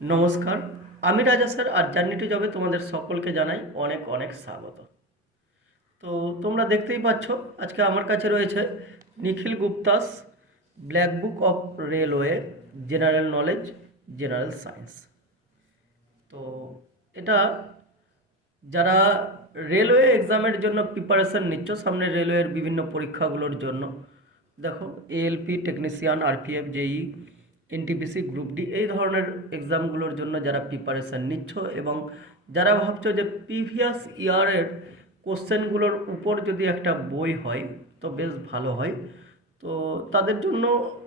নমস্কার, আমি রাজা স্যার আর জার্নি টু জবে তোমাদের সকলকে জানাই অনেক অনেক স্বাগত। তো তোমরা দেখতেই পাচ্ছ আজকে আমার কাছে রয়েছে Nikhil Gupta's black book of railway general knowledge general science. তো এটা যারা রেলওয়ে এক্সামের জন্য প্রিপারেশন নিচ্ছ, সামনে রেলওয়ের বিভিন্ন পরীক্ষাগুলোর জন্য, দেখো এএলপি টেকনিশিয়ান, আরপিএফ, জেই, এনটিপিসি, গ্রুপ ডি, এই ধরনের এক্সামগুলোর জন্য যারা প্রিপারেশান নিচ্ছ এবং যারা ভাবছো যে প্রিভিয়াস ইয়ারের কোশ্চেনগুলোর উপর যদি একটা বই হয় তো বেশ ভালো হয়, তো তাদের জন্য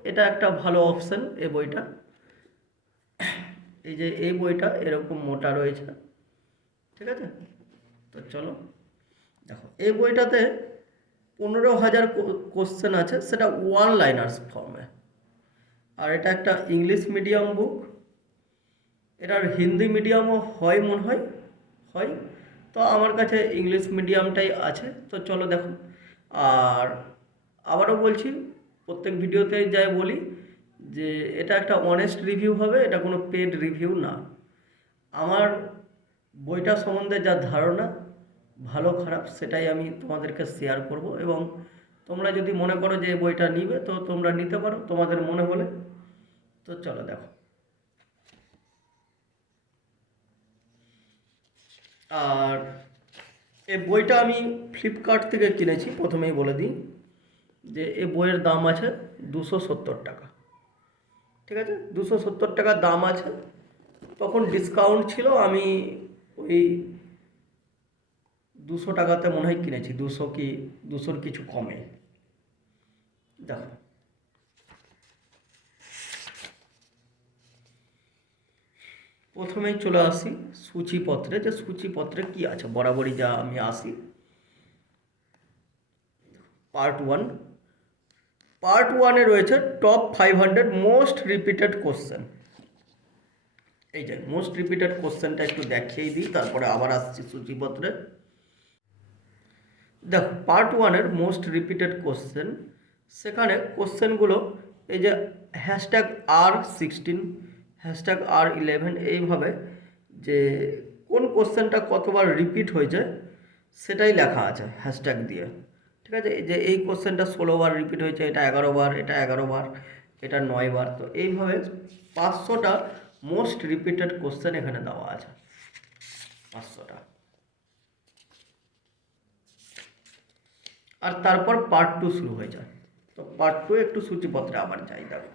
এটা একটা ভালো অপশান। এই বইটা, এই যে এই বইটা এরকম মোটা রয়েছে, ঠিক আছে? তো চলো দেখো, এই বইটাতে 15,000 কোশ্চেন আছে, সেটা ওয়ান লাইনার্স ফর্মে। আর এটা একটা ইংলিশ মিডিয়াম বুক, এটার হিন্দি মিডিয়ামও হয় মনে হয়, হয়। তো আমার কাছে ইংলিশ মিডিয়ামটাই আছে, তো চলো দেখো। আর আবারও বলছি, প্রত্যেক ভিডিওতে যাই বলি যে এটা একটা অনেস্ট রিভিউ হবে, এটা কোনো পেড রিভিউ না। আমার বইটা সম্বন্ধে যা ধারণা, ভালো খারাপ, সেটাই আমি তোমাদেরকে শেয়ার করব। এবং তোমরা যদি মনে করো যে এই বইটা নিবে তো তোমরা নিতে পারো তোমাদের মনে হলে। তো চলো দেখো। আর এই বইটা আমি ফ্লিপকার্ট থেকে কিনেছি, প্রথমেই বলে দিই যে এই বইয়ের দাম আছে 270 টাকা, ঠিক আছে? 270 টাকা দাম আছে। তখন ডিসকাউন্ট ছিল, আমি ওই 200 টাকাতে মনে হয় কিনেছি, 200 কি 200-র কিছু কমে। দেখো, প্রথমেই চলে আসি সূচিপত্রে, যে সূচিপত্রে কি আছে, বরাবরই যা আমি আসি। পার্ট ওয়ানে রয়েছে টপ 500 মোস্ট রিপিটেড কোশ্চেন। এই যে মোস্ট রিপিটেড কোশ্চেনটা একটু দেখিয়ে দিই, তারপরে আবার আসছি সূচিপত্রে। দেখো, পার্ট 1-এর মোস্ট রিপিটেড কোশ্চেন, সেখানে কোশ্চেনগুলো এই যে #R16, #R11, এইভাবে যে কোন কোশ্চেনটা কতবার রিপিট হয়েছে সেটাই লেখা আছে হ্যাশট্যাগ দিয়ে, ঠিক আছে? এই যে এই কোশ্চেনটা 16বার রিপিট হয়েছে, এটা 11বার, এটা 11বার, এটা 9বার। তো এইভাবে 500টা মোস্ট রিপিটেড কোশ্চেন এখানে দেওয়া আছে, 500টা। আর তারপর পার্ট 2 শুরু হয়ে যায়। তো পার্ট 2 একটু সূচিপত্রে আবার যাই। দেখো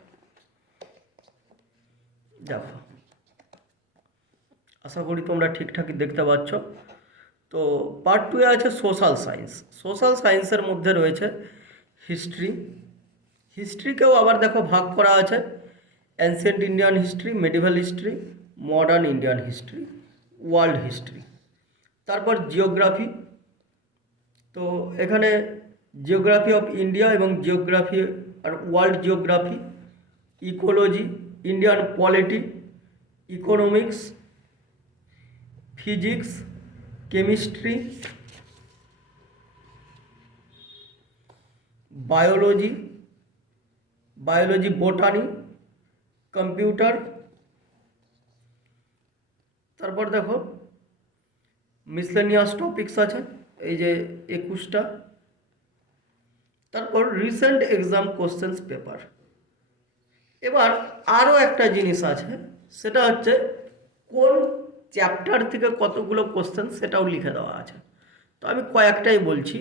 দেখো, আশা করি তোমরা ঠিকঠাকই দেখতে পাচ্ছ। তো পার্ট 2-এ আছে সোশ্যাল সায়েন্স। সোশ্যাল সায়েন্সের মধ্যে রয়েছে হিস্ট্রি। হিস্ট্রিকেও আবার দেখো ভাগ করা আছে ancient Indian history, medieval history, modern Indian history, world history. তারপর জিওগ্রাফি। তো এখানে জিওগ্রাফি অফ ইন্ডিয়া এবং জিওগ্রাফি আর world geography, ecology, Indian polity, economics, physics, chemistry, biology, botany, computer. তারপর দেখো মিসলেনিয়াস টপিকস আছে, এই যে 21টা। তারপর রিসেন্ট এক্সাম কোশ্চেন্স পেপার। এবার আরও একটা জিনিস আছে, সেটা হচ্ছে কোন চ্যাপ্টার থেকে কতগুলো কোশ্চেন সেটাও লিখে দেওয়া আছে। তো আমি কয়েকটাই বলছি।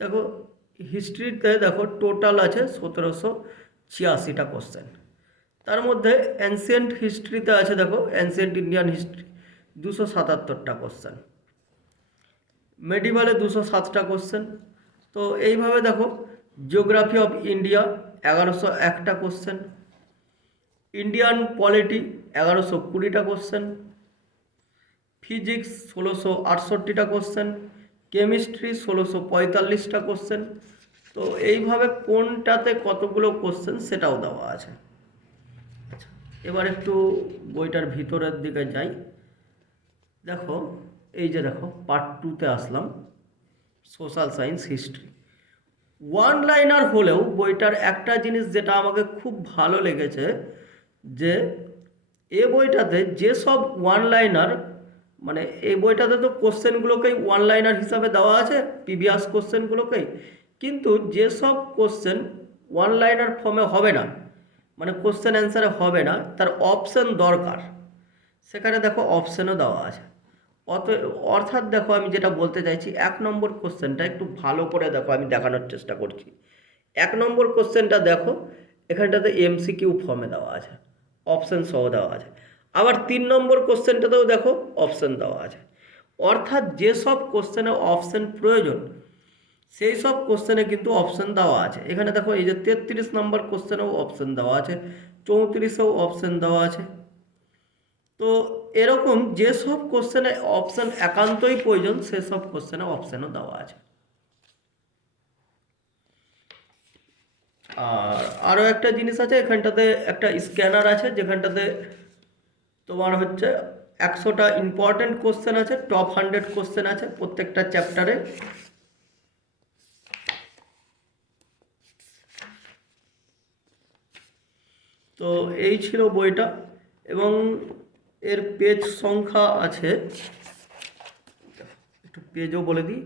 দেখো, হিস্ট্রিতে দেখো টোটাল আছে 1786টা কোশ্চেন। তার মধ্যে অ্যানসিয়েন্ট হিস্ট্রিতে আছে, দেখো অ্যানসিয়েন্ট ইন্ডিয়ান হিস্ট্রি 277টা কোশ্চেন, মেডিভালে 207টা কোশ্চেন। তো এইভাবে দেখো জিওগ্রাফি অফ ইন্ডিয়া 1101টা কোশ্চেন, ইন্ডিয়ান পলিটি 1120টা কোশ্চেন, ফিজিক্স 1668টা কোশ্চেন, কেমিস্ট্রি 1645টা কোশ্চেন। তো এইভাবে কোনটাতে কতগুলো কোশ্চেন সেটাও দেওয়া আছে। আচ্ছা, এবার একটু বইটার ভিতরের দিকে যাই। দেখো, এই যে দেখো পার্ট 2-তে আসলাম, social science history. One liner হলেও বইটার একটা জিনিস যেটা আমাকে খুব ভালো লেগেছে, যে এ বইটাতে যেসব ওয়ান লাইনার, মানে এই বইটাতে তো কোশ্চেনগুলোকেই ওয়ান লাইনার হিসাবে দেওয়া আছে, প্রিভিয়াস কোশ্চেনগুলোকেই, কিন্তু যেসব কোশ্চেন ওয়ান লাইনার ফর্মে হবে না, মানে কোশ্চেন অ্যান্সারে হবে না, তার অপশান দরকার, সেখানে দেখো অপশানও দেওয়া আছে। অর্থাৎ দেখো আমি যেটা বলতে চাইছি, 1 নম্বর কোশ্চেনটা একটু ভালো করে দেখো, আমি দেখানোর চেষ্টা করছি। 1 নম্বর কোশ্চেনটা দেখো, এখানটাতে এমসিকিউ ফর্মে দেওয়া আছে, অপশান সহ দেওয়া আছে। আবার 3 নম্বর কোশ্চেনটাতেও দেখো অপশান দেওয়া আছে। অর্থাৎ যেসব কোশ্চেনে অপশান প্রয়োজন সেই সব কোশ্চেনে কিন্তু অপশান দেওয়া আছে। এখানে দেখো এই যে 33 নম্বর কোশ্চেনেও অপশান দেওয়া আছে, 34এও অপশান দেওয়া আছে। তো এরকম যেসব কোশ্চেনে অপশান একান্তই প্রয়োজন সেসব কোশ্চেনে অপশানও দেওয়া আছে। আর আরও একটা জিনিস আছে, এখানটাতে একটা স্ক্যানার আছে, যেখানটাতে তোমার হচ্ছে 100টা ইম্পর্ট্যান্ট কোশ্চেন আছে, টপ 100 কোশ্চেন আছে প্রত্যেকটা চ্যাপ্টারে। তো এই ছিল বইটা, এবং এর পেজ সংখ্যা আছে, একটু পেজও বলে দিই,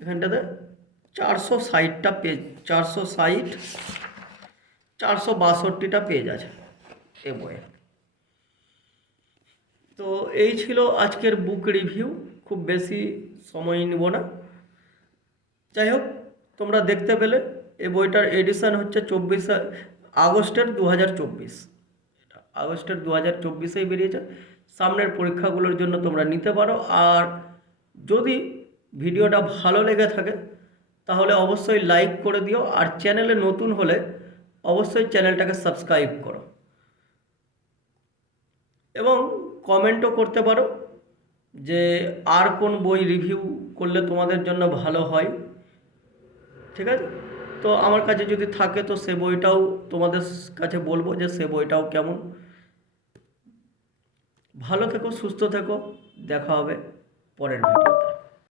এখানটাতে 460টা পেজ, 460 462টা পেজ আছে এ বইয়ে। তো এই ছিল আজকের বুক রিভিউ, খুব বেশি সময় নিব না। যাই হোক, তোমরা দেখতে পেলে এই বইটার এডিশন হচ্ছে 24 আগস্টের 2024, এটা আগস্টের 2024-এই বেরিয়েছে। সামনের পরীক্ষাগুলোর জন্য তোমরা নিতে পারো। আর যদি ভিডিওটা ভালো লেগে থাকে তাহলে অবশ্যই লাইক করে দিও, আর চ্যানেলে নতুন হলে অবশ্যই চ্যানেলটাকে সাবস্ক্রাইব করো, এবং কমেন্টও করতে পারো যে আর কোন বই রিভিউ করলে তোমাদের জন্য ভালো হয়। ঠিক আছে, তো আমার কাছে যদি থাকে তো সে বইটাও তোমাদের কাছে বলবো যে সে বইটাও কেমন। ভালো থেকো, সুস্থ থেকো, দেখা হবে পরের ভিডিওতে।